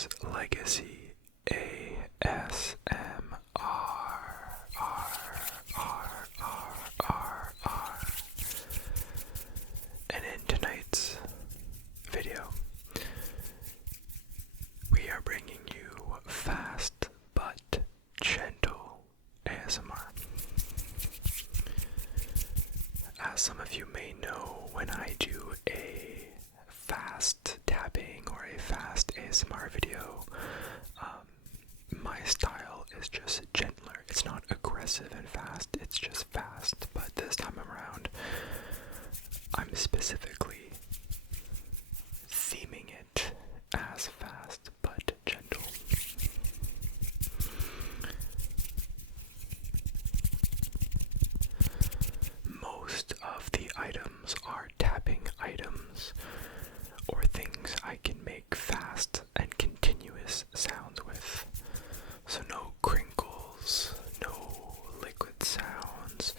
is Legacy ASMR. And in tonight's video, we are bringing you fast but gentle ASMR. As some of you may know, when I do a fast tapping or a fast ASMR video, my style is just gentler. It's not aggressive and fast, it's just fast. But this time around, I'm specifically theming it as fast but gentle. Most of the items are tapping items or things I can make fast and continuous sounds with. So no crinkles, no liquid sounds,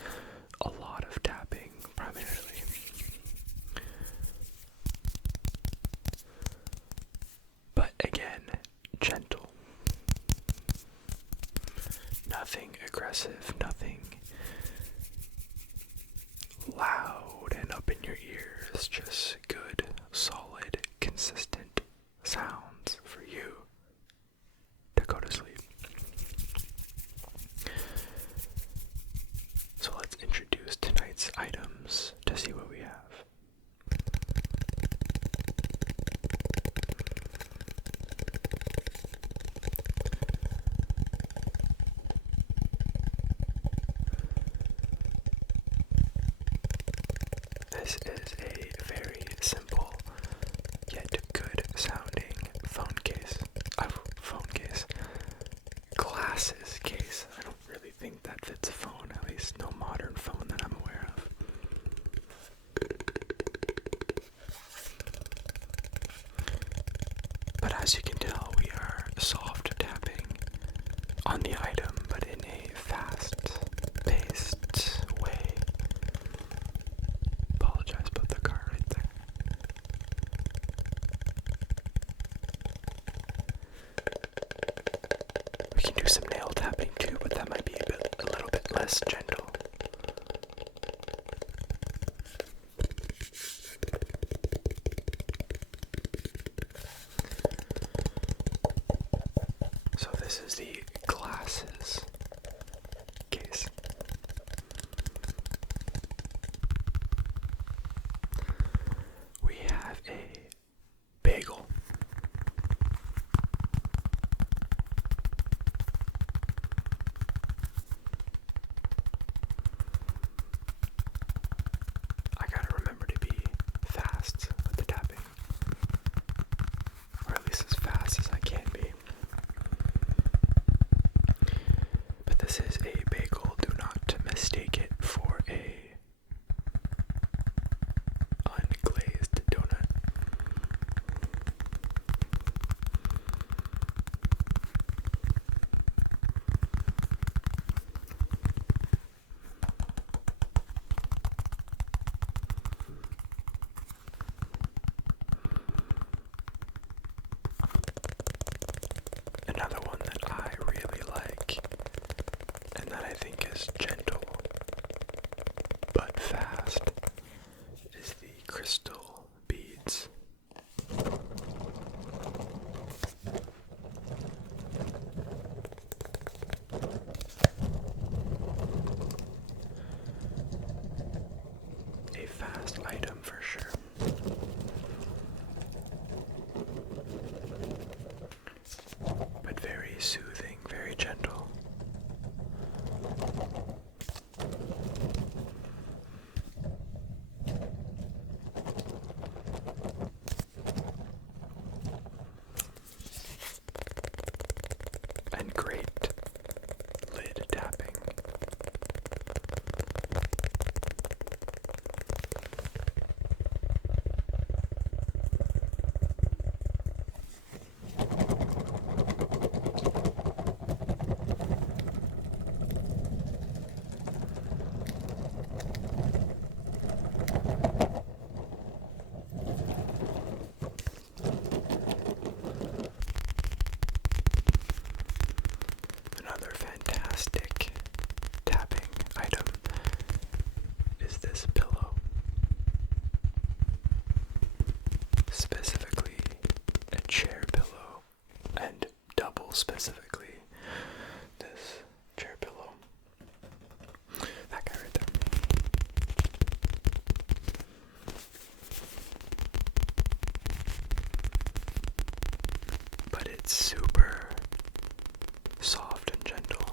a lot of tapping primarily. But again, gentle. Nothing aggressive, nothing loud and up in your ears, just good, solid, consistent sounds for you to go to sleep. So let's introduce tonight's items to see what we have. This is a very simple yet good sounding phone case. Glasses case. I don't really think that fits a phone, at least no modern phone that I'm aware of. But as you can tell, we are soft tapping on the item, but in a fast-paced way. Apologize about the car right there. We can do some nail tapping too, but that might be a little bit less gentle. So this is the glasses case. We have a bagel. I gotta remember to be fast with the tapping, or at least as fast as I can be. But this is a bagel. Do not mistake it for a unglazed donut. Another one that I really like, and that I think is gentle but fast, is the crystal beads. A fast item for sure. But very soothing, very gentle. specifically a chair pillow, and double specifically this chair pillow. That guy right there. But it's super soft and gentle.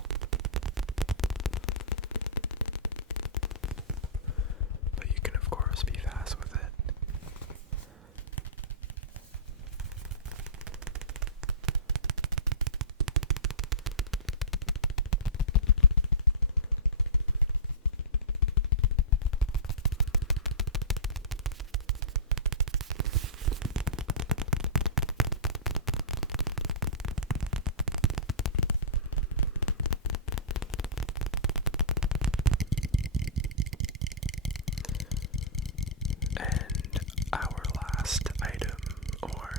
But you can of course be fast with it. And our last item, or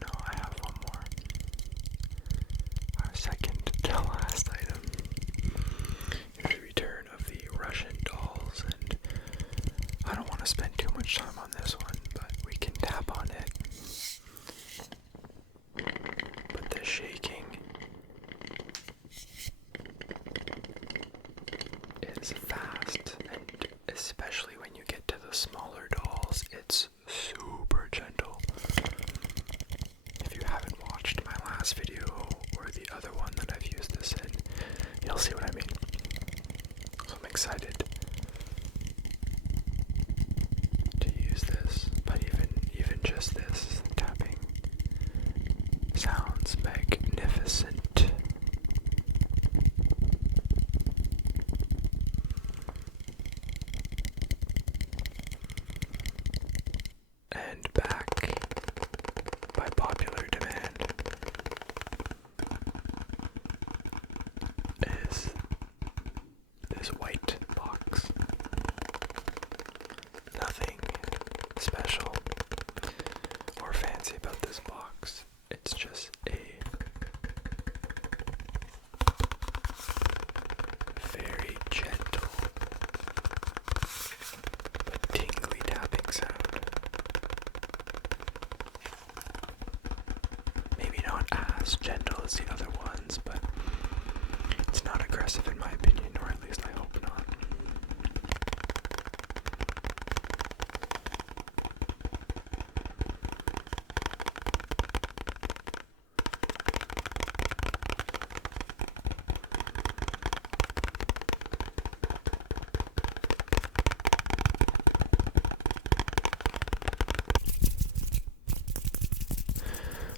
no, I have one more. Our second to last item is the return of the Russian dolls, and I don't want to spend too much time on this one, but we can tap on it. But the shaking is fast, and especially when you get to the smaller dolls, it's super gentle. If you haven't watched my last video or the other one that I've used this in, you'll see what I mean. So I'm excited to use this, but even just this tapping sounds magnificent. And back by popular demand is this white box. Nothing special or fancy about this box. It's just a very gentle but tingly tapping sound. Maybe not as gentle as the other ones, but it's not aggressive in my opinion, or at least I hope not.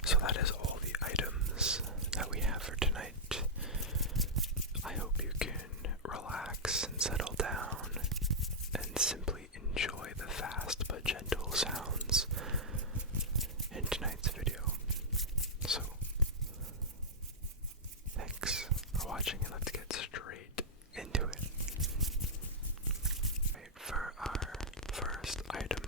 So that is all the items that we have for tonight. I hope you can relax and settle down and simply enjoy the fast but gentle sounds in tonight's video. So, thanks for watching, and let's get straight into it. Right, for our first item,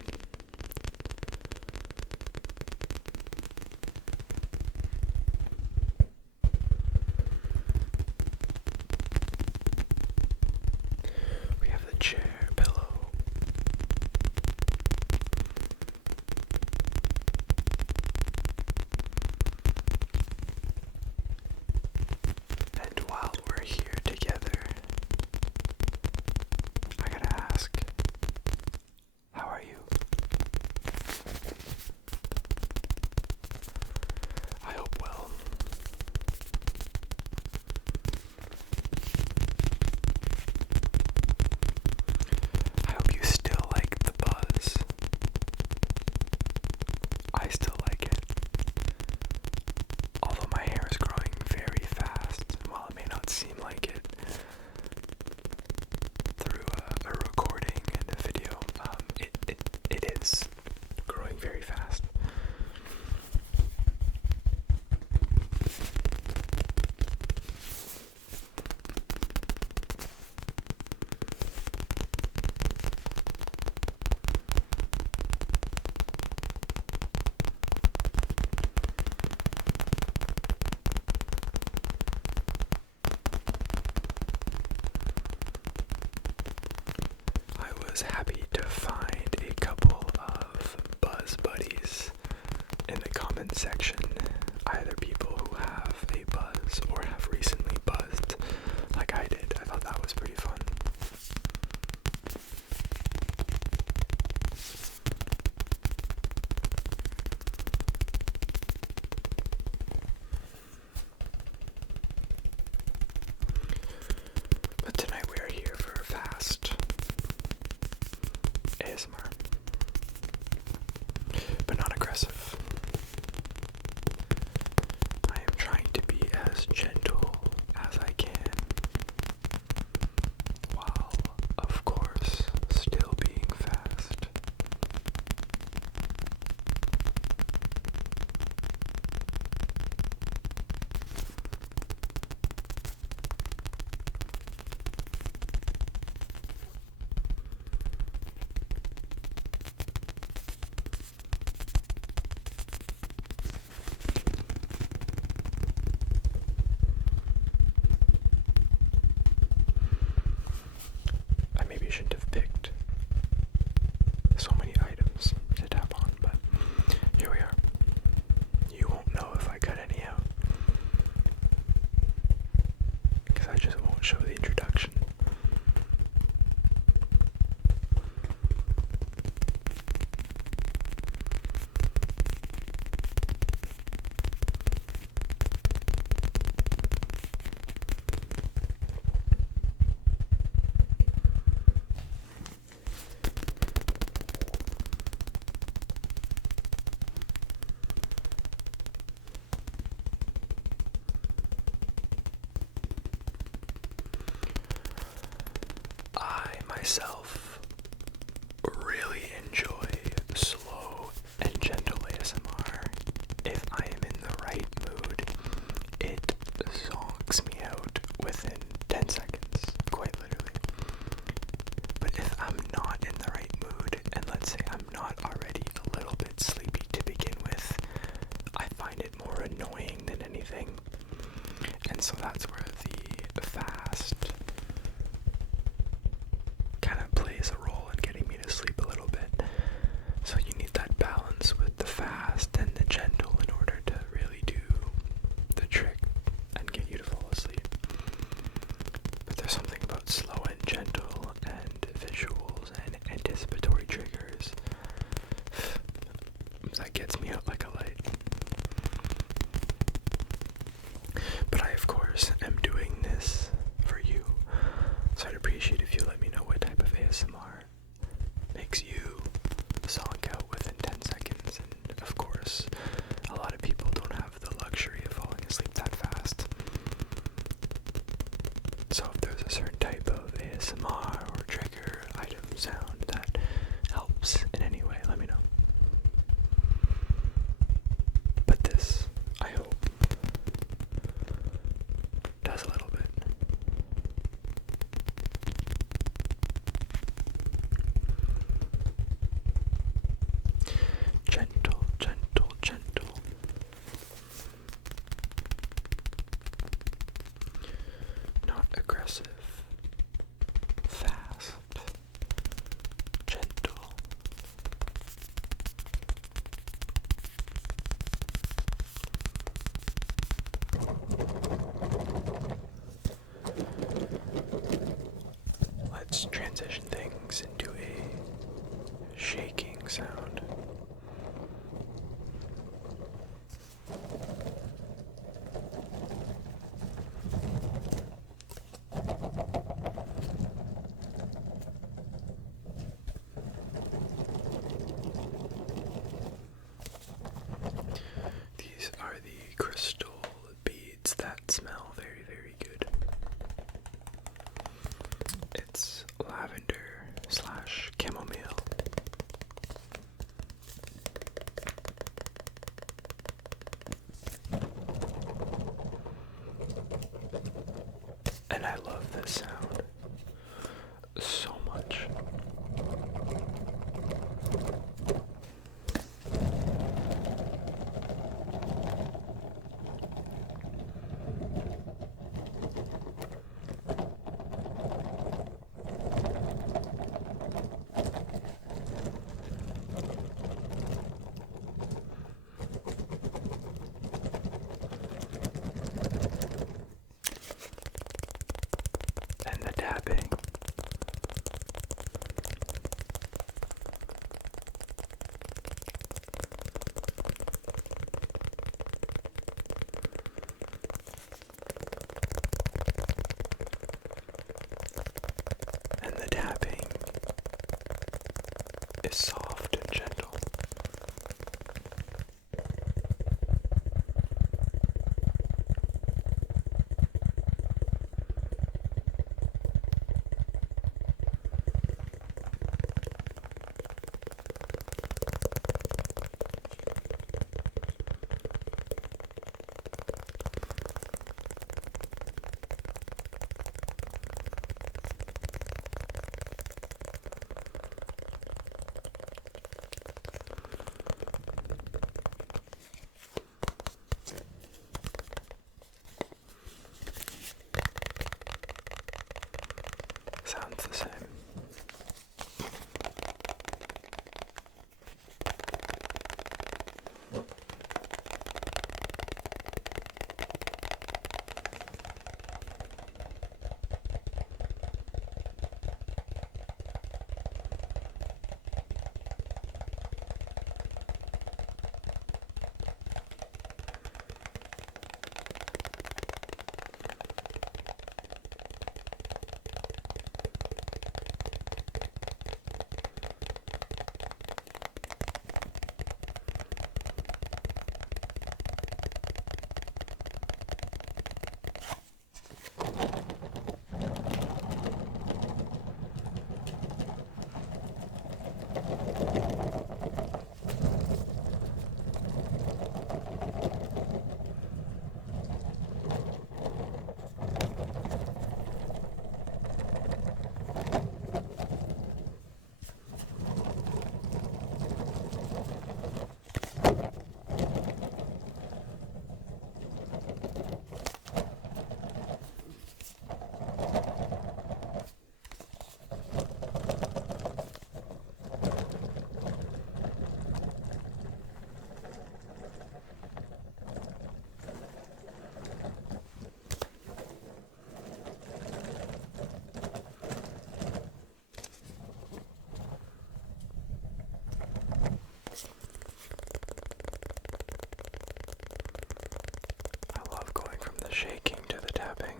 section, either people who have a buzz or have recently buzzed like I did. I thought that was pretty fun. But tonight we are here for fast ASMR, but not aggressive. I am trying to be as gentle as I can, while, of course, still being fast. I maybe shouldn't have picked so many items to tap on, but here we are. You won't know if I cut any out, because I just won't show the introduction. I myself really enjoy slow and gentle ASMR. If I am in the right mood, it zonks me out within 10 seconds, quite literally. But if I'm not in the right mood, and let's say I'm not already a little bit sleepy to begin with, I find it more annoying than anything. And so that's where the fast kind of plays a role in getting me to sleep a little bit. So you need that balance with the fast and the gentle in order to really do the trick and get you to fall asleep. But there's something about slow and gentle and visuals and anticipatory triggers that gets me out like a light. But I, of course, am doing this for you, so I'd appreciate if you let me know what type of ASMR makes you zonk out within 10 seconds. And of course, a lot of people don't have the luxury of falling asleep that fast. So if there's a certain type of ASMR or trigger, item, sound that helps in any way, let me know. But this, I hope, does a little bit. Gentle, gentle, gentle. Not aggressive. Fast. Gentle. Let's transition things into a shaking sound. These are the crystal beads that smell very, very good. It's lavender / chamomile. And I love this sound so much. and gentle. Sounds the same. I love going from the shaking to the tapping.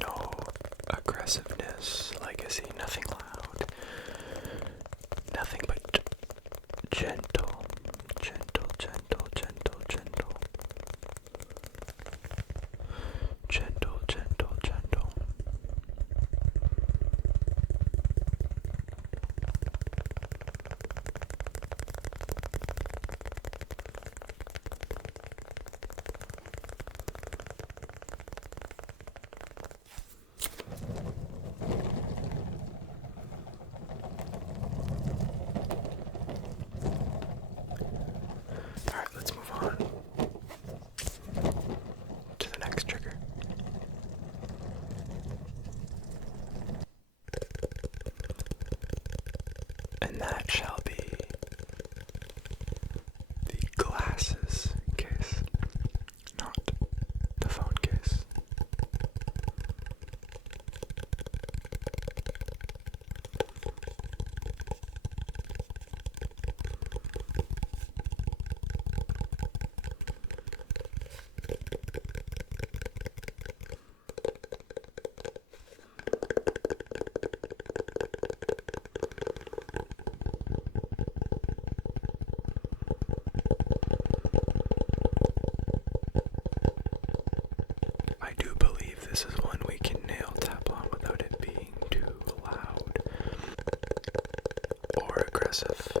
No aggressiveness, legacy, nothing loud. Nothing but gentle, gentle, gentle, gentle, gentle. Gentle, gentle, gentle. Alright, let's move on to the next trigger. And that shall be the glasses case, not the phone case. I do believe this is one we can nail tap on without it being too loud or aggressive.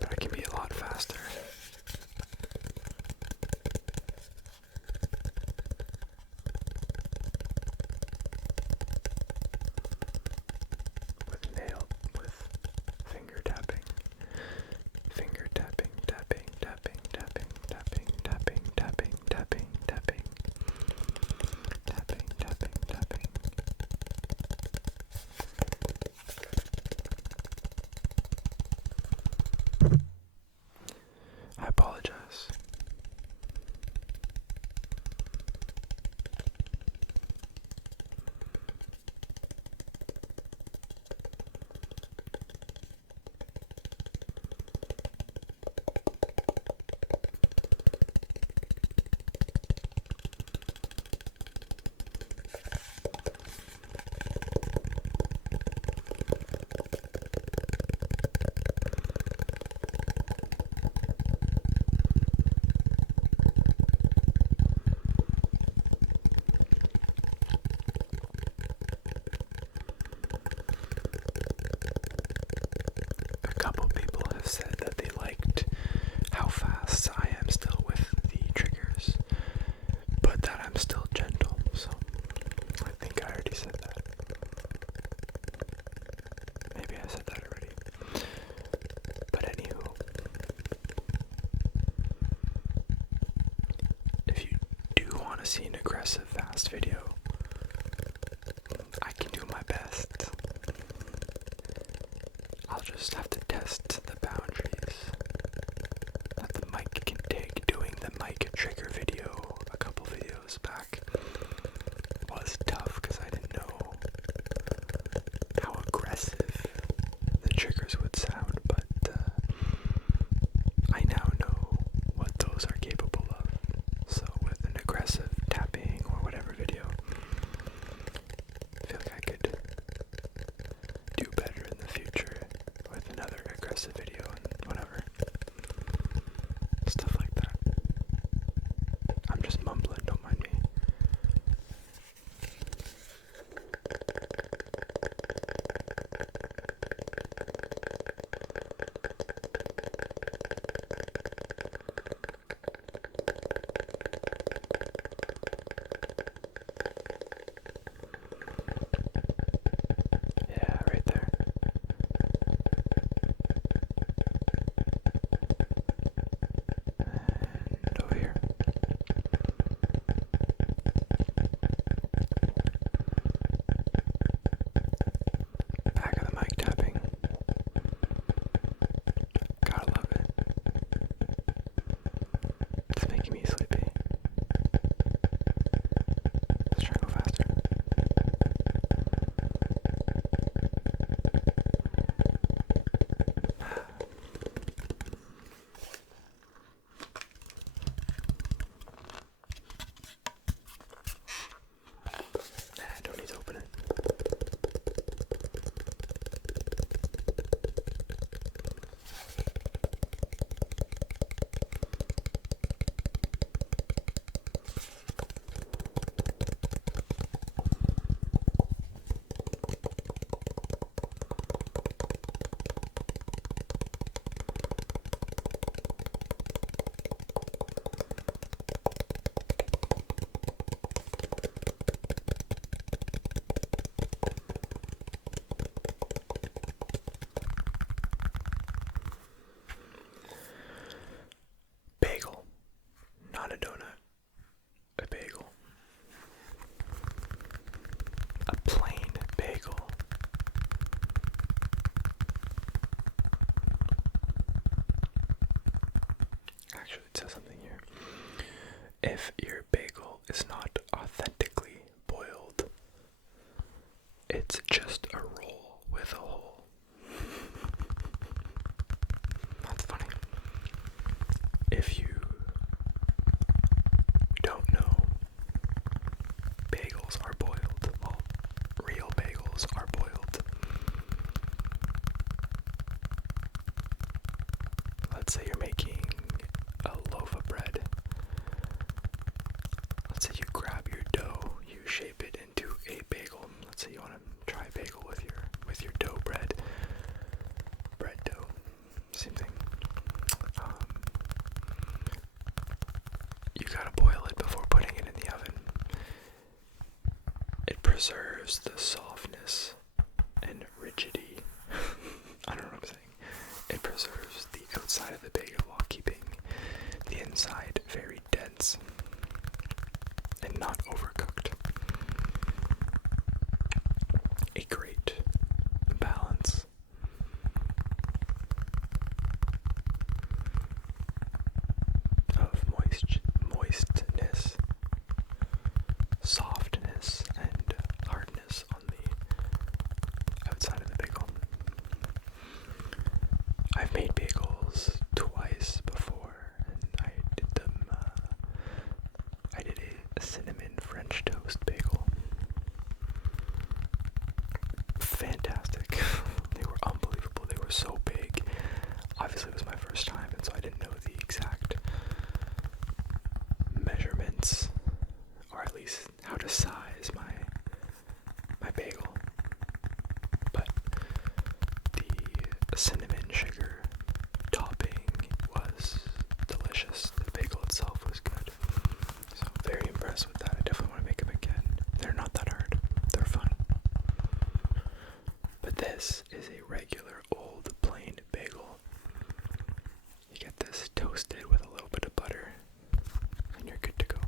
But I can be a lot faster. With finger tapping, tapping, tapping, tapping. to see an aggressive fast video, I can do my best. I'll just have to test the boundaries that the mic can take. Doing the mic trigger video a couple videos back was tough because I didn't know how aggressive the triggers would sound, but I now know what those are capable of. So with an aggressive tapping or whatever video, I feel like I could do better in the future with another aggressive video and whatever. Stuff like that. I'm just mumbling, don't mind me. Yeah, right there. And over here. Back of the mic tapping. Gotta love it. It's making me sleepy. Let's try to go faster. Nah, don't need to open it. Bagel. Not a donut. A bagel. A plain bagel. Actually, it says something here. If your bagel is not authentically boiled, it's just a roll with a hole. That's funny. If you don't know, bagels are boiled. Well, real bagels are boiled. Let's say you're making a loaf of bread. Let's say you grab your dough, you shape it into a bagel. Let's say you want to try a bagel with your dough bread dough. Same thing. You gotta boil it before putting it in the oven. It preserves the softness and rigidity. I don't know what I'm saying. It preserves the outside of the bagel while keeping the inside very dense and not overcooked. A great balance. Of moistness, softness, and hardness on the outside of the bagel. I've made bagels twice before, and I did a cinnamon French toast bagel. Fantastic. They were unbelievable. They were so big. Obviously, it was my first time, and so I didn't know the exact measurements, or at least how to size my bagel. But the cinnamon sugar topping was delicious. The bagel itself was good. So very impressed with that. I definitely want to make them again. They're not that hard. They're fun. But this is a regular old plain bagel. You get this toasted with a little bit of butter, and you're good to go.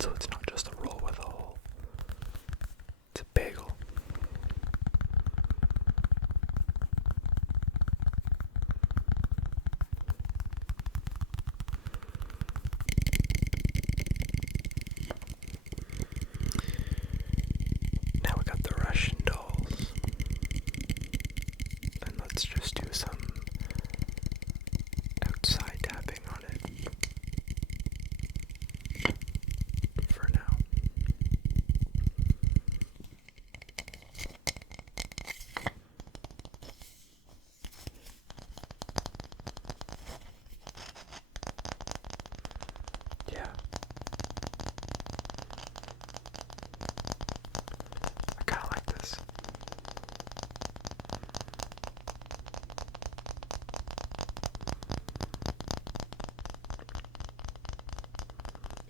So it's not just a roll with a hole. It's a bagel. Now we got the Russian dolls. And let's just do some outside tapping on it for now. Yeah. I kind of like this.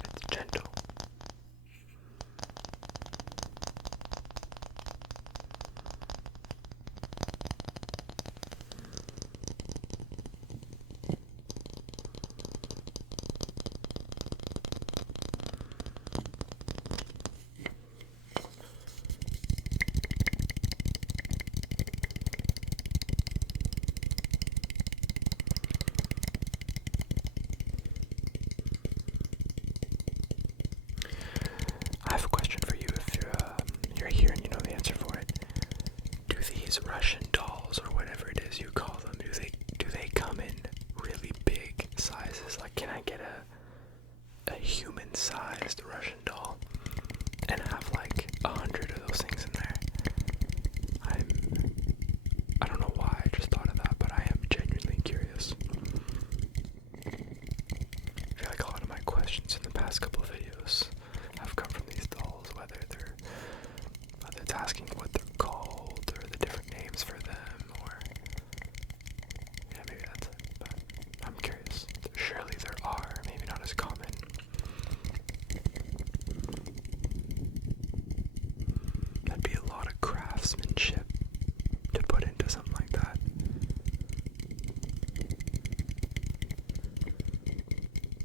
It's gentle. I have a question for you if you're here and you know the answer for it. Do these Russian dolls, or whatever it is you call them, do they come in really big sizes? Like, can I get a human-sized Russian doll and have like 100 of those things in there? I don't know why I just thought of that, but I am genuinely curious. I feel like a lot of my questions in the past couple of videos have come from these dolls, whether it's asking what they're called or the different names for them, or yeah, maybe that's it. But I'm curious. Surely there are, maybe not as common. That'd be a lot of craftsmanship to put into something like that.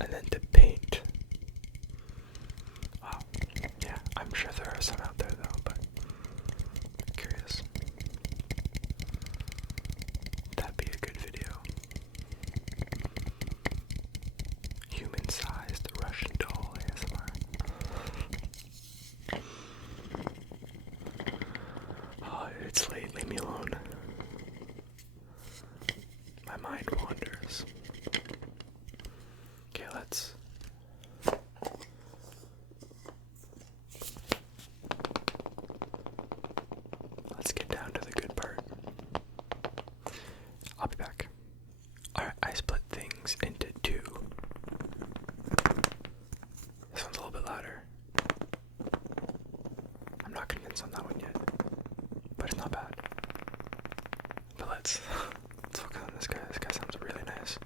And then to paint. Wow. Yeah, I'm sure there are some out there though, but I'm curious. That'd be a good video. Human-sized Russian doll ASMR. Oh, it's late. Leave me alone. My mind wanders. Okay, let's get down to the good part. I'll be back. Alright, I split things into two. This one's a little bit louder. I'm not convinced on that one yet, but it's not bad. But let's focus on this guy. This guy sounds really nice.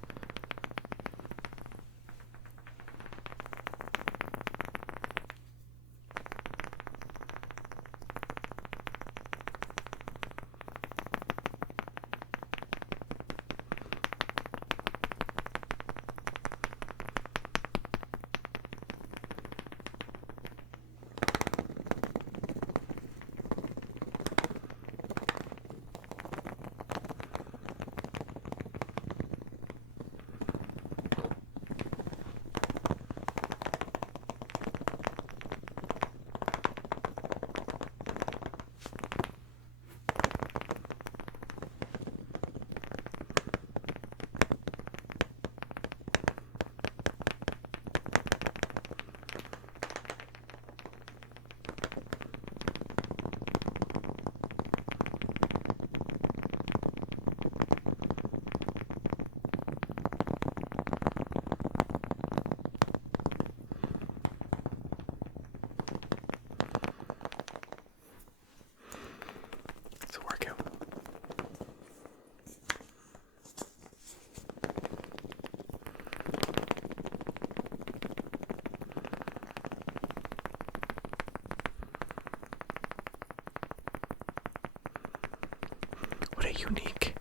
a unique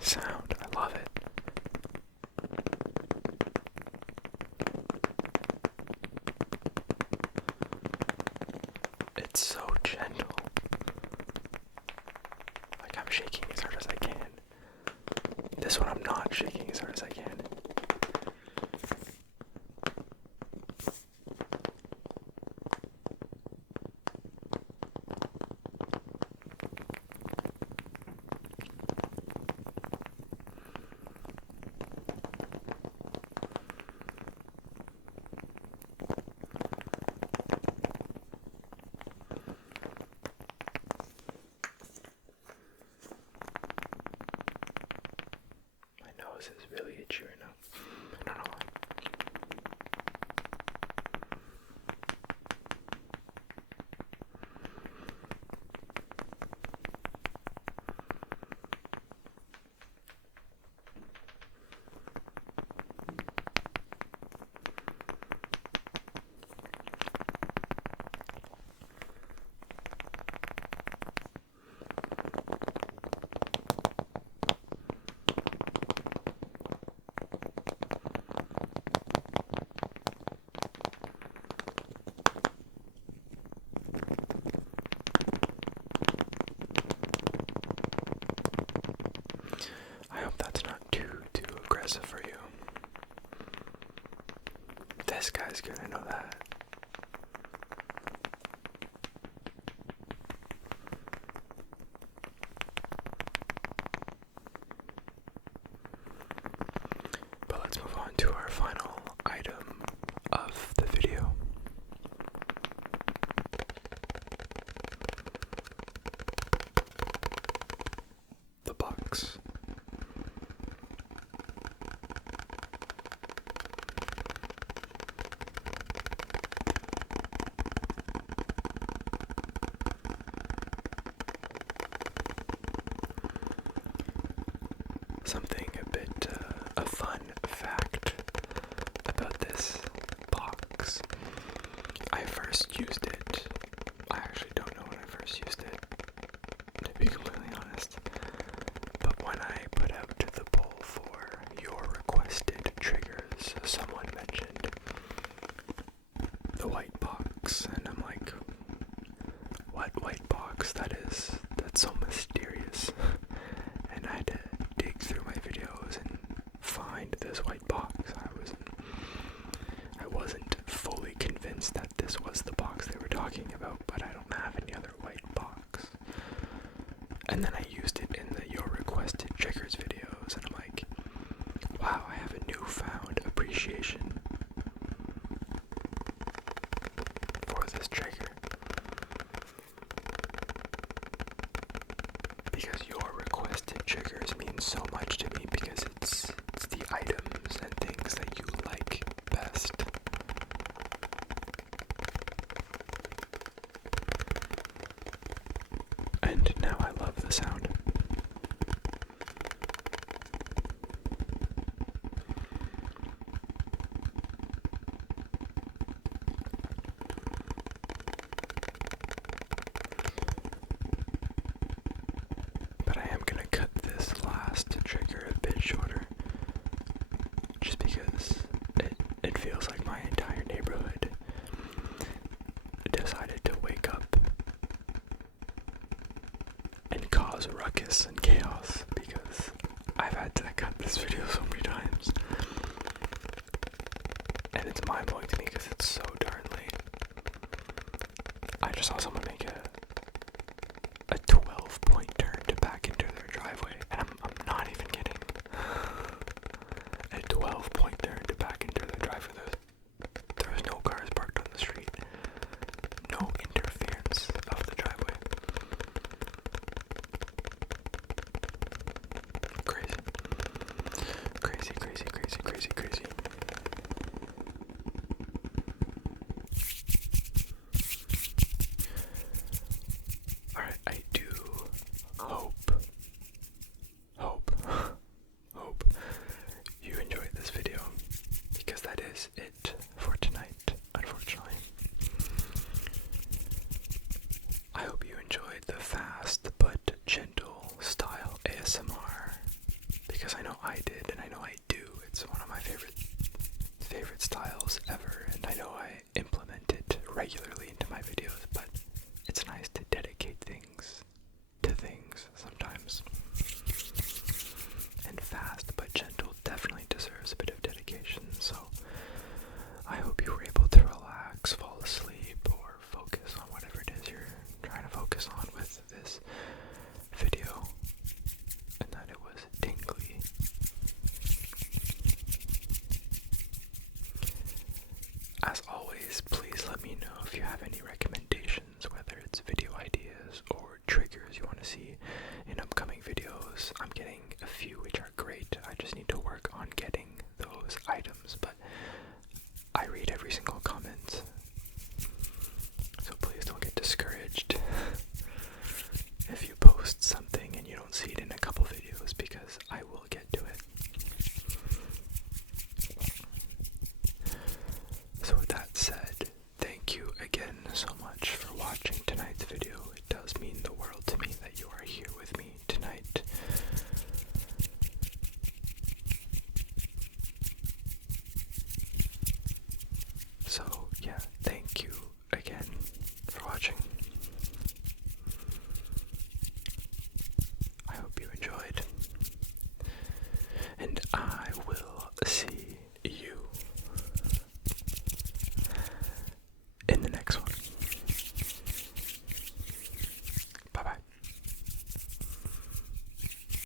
sound. I love it. nose is really itchy right now. I don't know why. I hope that's not too aggressive for you. This guy's good, I know that. But let's move on to our final item of the video. The box. Something a bit, a fun fact about this box. I first used it, I actually don't know when I first used it, to be completely honest, but when I put out the poll for your requested triggers, someone mentioned the white box, and I'm like, what white box? That's so mysterious. And I had to dig through my videos and find this white box. I wasn't fully convinced that this was the box they were talking about, but I don't have any other white box. And then I used it in the Your Requested Triggers videos, and I'm like, wow, I have a newfound appreciation for this trigger. Because your requested triggers mean so much to me, because it's the items and things that you like best. And now I love the sound. But I am gonna cut this last trigger a bit shorter, just because it feels like my entire neighborhood decided to wake up and cause a ruckus and chaos, because I've had to cut this video so many times. And it's mind-blowing to me because it's so darn late. I just saw someone make a 12-point turn to back into their driveway, and I'm not even kidding. A 12-point turn to back into their driveway. There was no cars parked on the street. No interference of the driveway. Crazy. Crazy, crazy, crazy, crazy, crazy. Alright, I do hope you enjoyed this video, because that is it for tonight, unfortunately. I hope you enjoyed the fast but gentle style ASMR, because I know I did, and I know I do. It's one of my favorite styles ever, and I know I implement it regularly into my videos, but it's nice to dedicate things to things sometimes. And fast but gentle definitely deserves a bit of dedication, so I hope you were able to relax, fall asleep, or focus on whatever it is you're trying to focus on with this video, and that it was tingly. As always, please let me know if you have any recommendations, whether it's video ideas or triggers you want to see in upcoming videos. I'm getting a few which are great. I just need to work those items, but I read every single